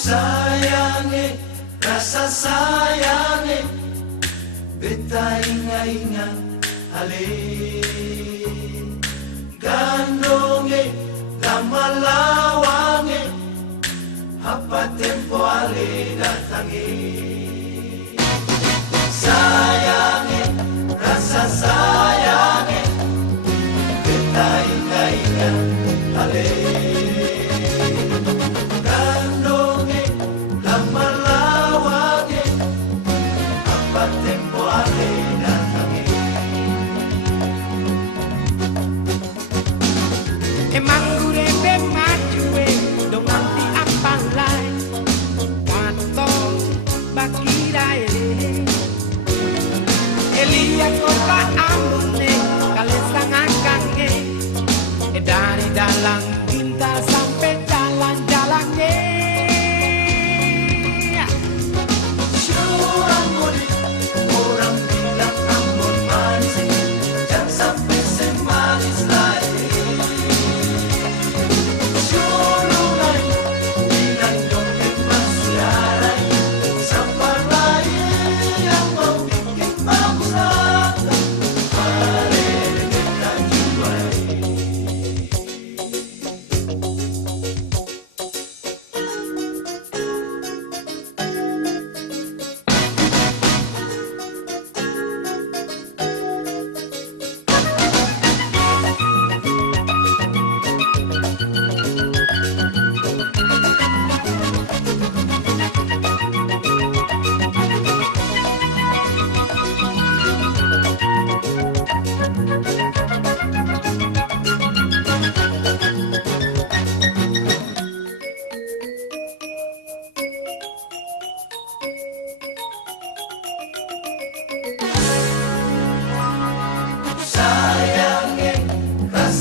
Sayange, rasa sayange, beta inga-inga ale. Gandonge, lama-lawange, apa tempo ale datange. Sayange, rasa sayange, beta inga-inga ale. Dari dalam cinta sampai jalan-jalannya. Syurang mudik, orang bilang Ambon manis, jangan sampai semanis lain. Syurungai, bilang dompet masularai, sampah lain yang mau bikin bagus aku. Mari kita jumpai.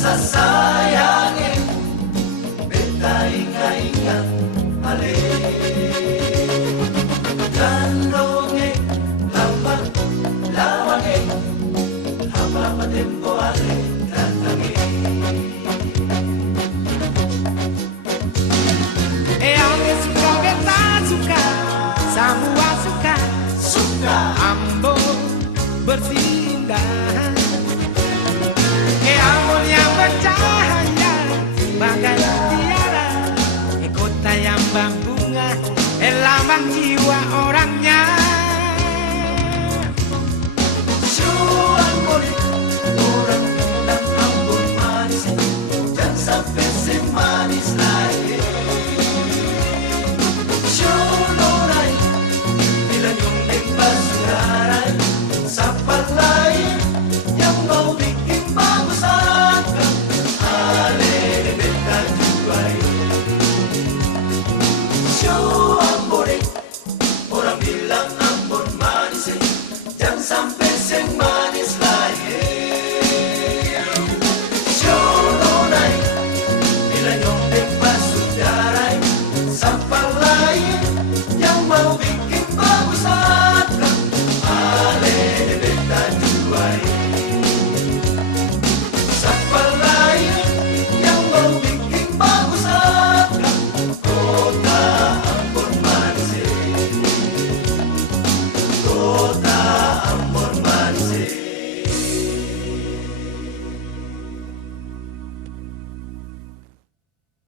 Sayange, beta inga-inga ale. Gandonge, lama-lawange, apa tempo ale datange. Ale suka, beta suka, semua suka. Ambon bersindah. Ambon yang bercahaya bagai mutiara, kota yang berbunga, lambang jiwa orangnya.